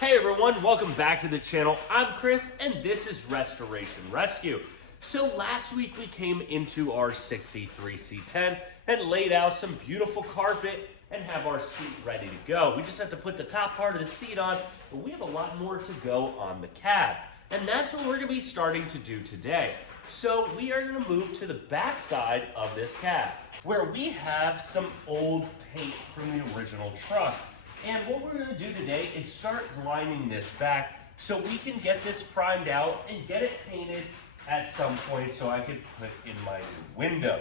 Hey everyone, welcome back to the channel. I'm Chris and this is Restoration Rescue. So last week we came into our 63 C10 and laid out some beautiful carpet and have our seat ready to go. We just have to put the top part of the seat on, but we have a lot more to go on the cab. And that's what we're gonna be starting to do today. So we are gonna move to the back side of this cab where we have some old paint from the original truck. And what we're gonna do today is start lining this back so we can get this primed out and get it painted at some point so I can put in my new window.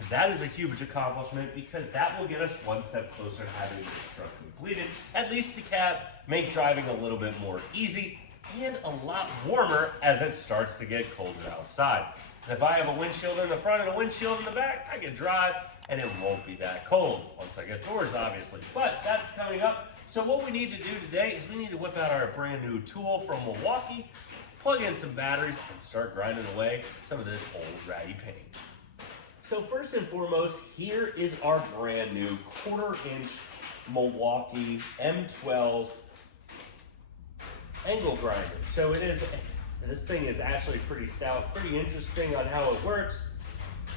And that is a huge accomplishment because that will get us one step closer to having this truck completed. At least the cab make driving a little bit more easy and a lot warmer as it starts to get colder outside. So if I have a windshield in the front and a windshield in the back, I can drive and it won't be that cold once I get doors, obviously. But that's coming up. So what we need to do today is we need to whip out our brand new tool from Milwaukee, plug in some batteries, and start grinding away some of this old ratty paint. So first and foremost, here is our brand new 1/4-inch Milwaukee M12 angle grinder. So this thing is actually pretty stout, pretty interesting on how it works.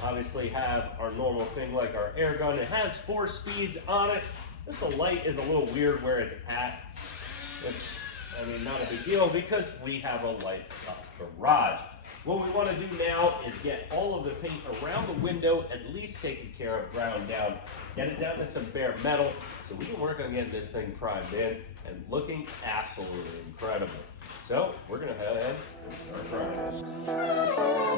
Obviously have our normal thing like our air gun. It has 4 speeds on it. This light is a little weird where it's at, which, I mean, not a big deal because we have a light up garage. What we want to do now is get all of the paint around the window at least taken care of, ground down, get it down to some bare metal so we can work on getting this thing primed in and looking absolutely incredible. So we're going to head ahead and start grinding.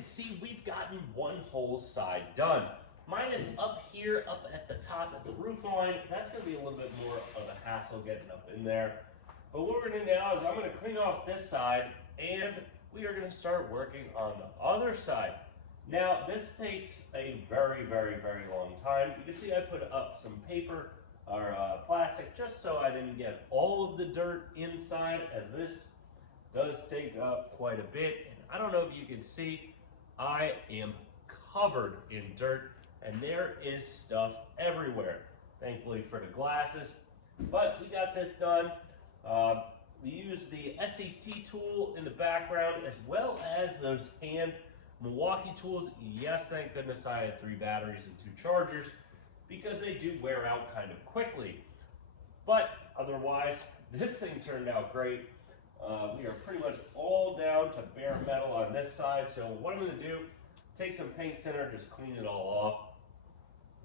can see, we've gotten one whole side done. Mine is up here, up at the top at the roof line. That's going to be a little bit more of a hassle getting up in there. But what we're going to do now is I'm going to clean off this side, and we are going to start working on the other side. Now, this takes a very, very, very long time. You can see I put up some paper or plastic just so I didn't get all of the dirt inside, as this does take up quite a bit. And I don't know if you can see, I am covered in dirt, and there is stuff everywhere. Thankfully for the glasses, but we got this done. We used the SAT tool in the background, as well as those hand Milwaukee tools. Yes, thank goodness I had 3 batteries and 2 chargers, because they do wear out kind of quickly. But otherwise, this thing turned out great. We are pretty much all down to bare metal on this side. So what I'm going to do, take some paint thinner, just clean it all off,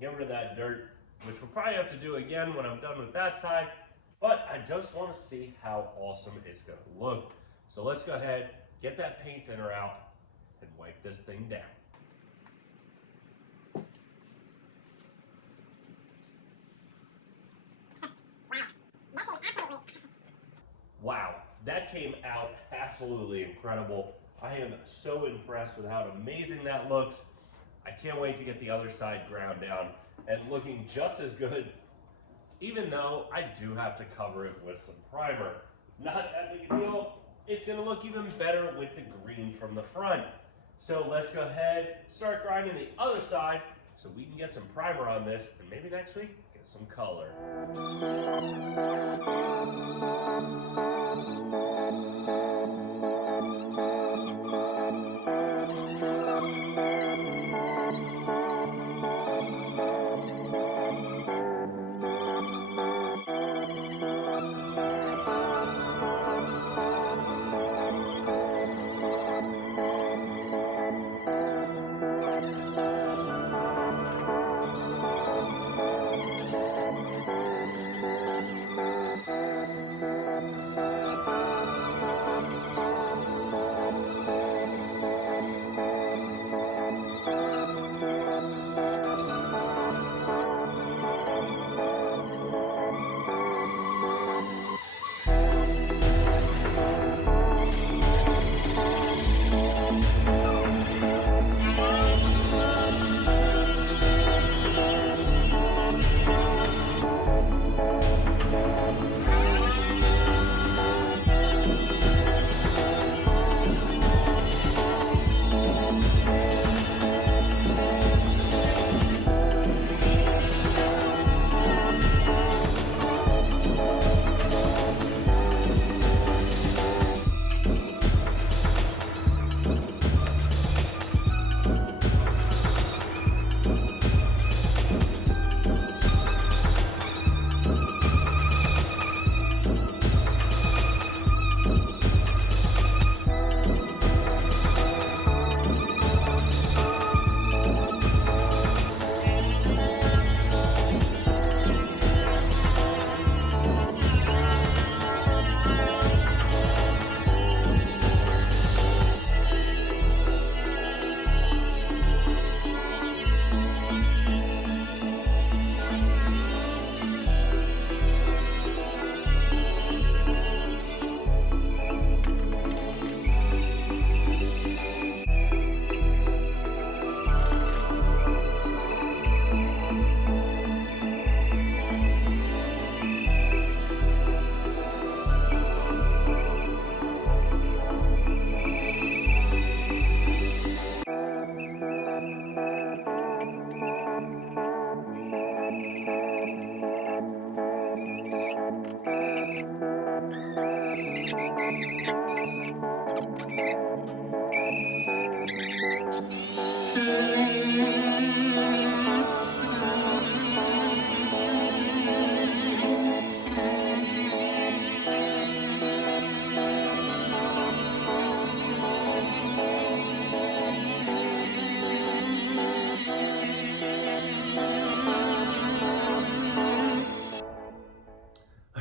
get rid of that dirt, which we'll probably have to do again when I'm done with that side. But I just want to see how awesome it's going to look. So let's go ahead, get that paint thinner out, and wipe this thing down. Wow, that came out absolutely incredible. I am so impressed with how amazing that looks. I can't wait to get the other side ground down and looking just as good, even though I do have to cover it with some primer. Not that big a deal. It's going to look even better with the green from the front. So let's go ahead, start grinding the other side so we can get some primer on this, and maybe next week get some color.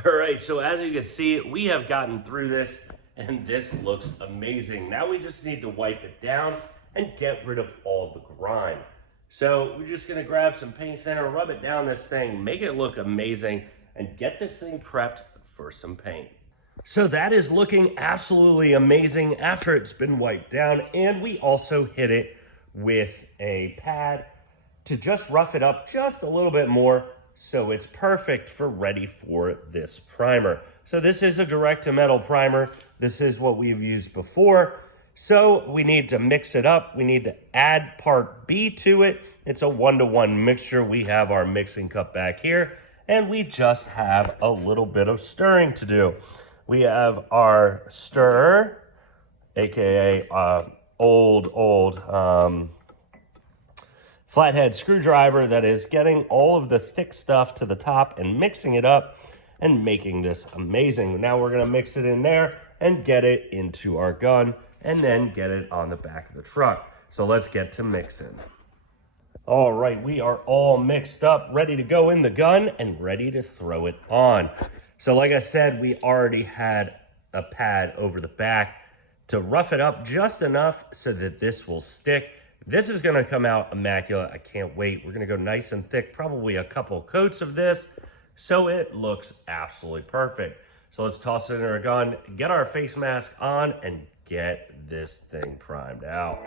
All right, so as you can see, we have gotten through this, and this looks amazing. Now we just need to wipe it down and get rid of all the grime. So we're just gonna grab some paint thinner, rub it down this thing, make it look amazing, and get this thing prepped for some paint. So that is looking absolutely amazing after it's been wiped down, and we also hit it with a pad to just rough it up just a little bit more so it's perfect for ready for this primer. So this is a direct to metal primer. This is what we've used before. So we need to mix it up. We need to add part B to it. It's a 1-to-1 mixture. We have our mixing cup back here, and we just have a little bit of stirring to do. We have our stirrer, AKA old flathead screwdriver that is getting all of the thick stuff to the top and mixing it up and making this amazing. Now we're gonna mix it in there and get it into our gun and then get it on the back of the truck. So let's get to mixing. All right, we are all mixed up, ready to go in the gun and ready to throw it on. So like I said, we already had a pad over the back to rough it up just enough so that this will stick. This is gonna come out immaculate. I can't wait. We're gonna go nice and thick, probably a couple coats of this, so it looks absolutely perfect. So let's toss it in our gun, get our face mask on, and get this thing primed out.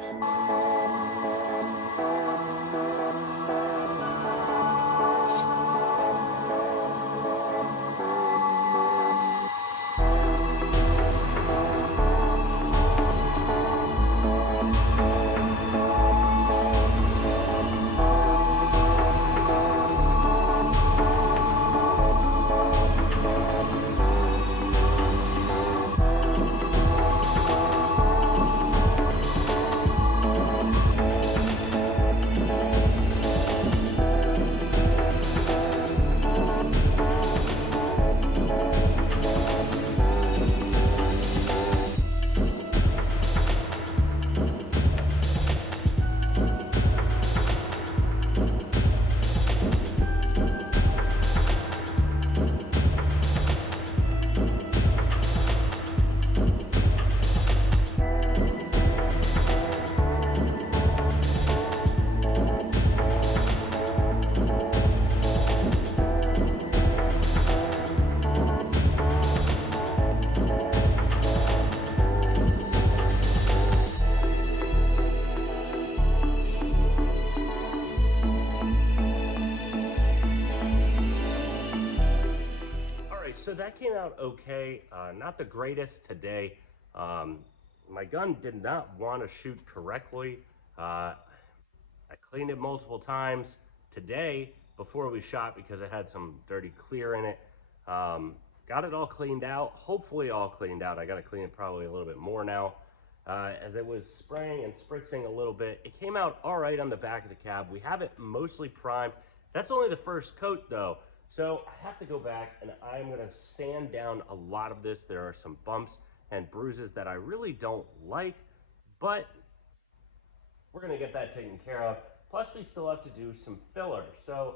So that came out okay. Not the greatest today. My gun did not want to shoot correctly. I cleaned it multiple times today before we shot because it had some dirty clear in it. Got it all cleaned out, hopefully all cleaned out. I got to clean it probably a little bit more now. As it was spraying and spritzing a little bit, it came out all right on the back of the cab. We have it mostly primed. That's only the first coat though. So I have to go back and I'm gonna sand down a lot of this. There are some bumps and bruises that I really don't like, but we're gonna get that taken care of. Plus we still have to do some filler. So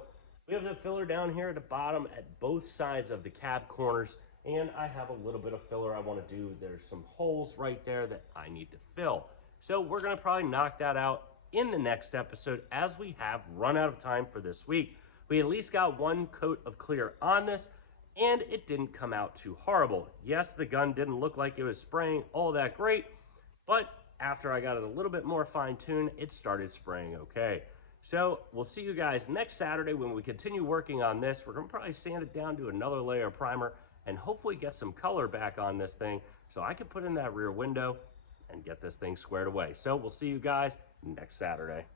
we have the filler down here at the bottom at both sides of the cab corners, and I have a little bit of filler I wanna do. There's some holes right there that I need to fill. So we're gonna probably knock that out in the next episode as we have run out of time for this week. We at least got one coat of clear on this, and it didn't come out too horrible. Yes, the gun didn't look like it was spraying all that great, but after I got it a little bit more fine-tuned, it started spraying okay. So we'll see you guys next Saturday when we continue working on this. We're gonna probably sand it down to another layer of primer and hopefully get some color back on this thing so I can put in that rear window and get this thing squared away. So we'll see you guys next Saturday.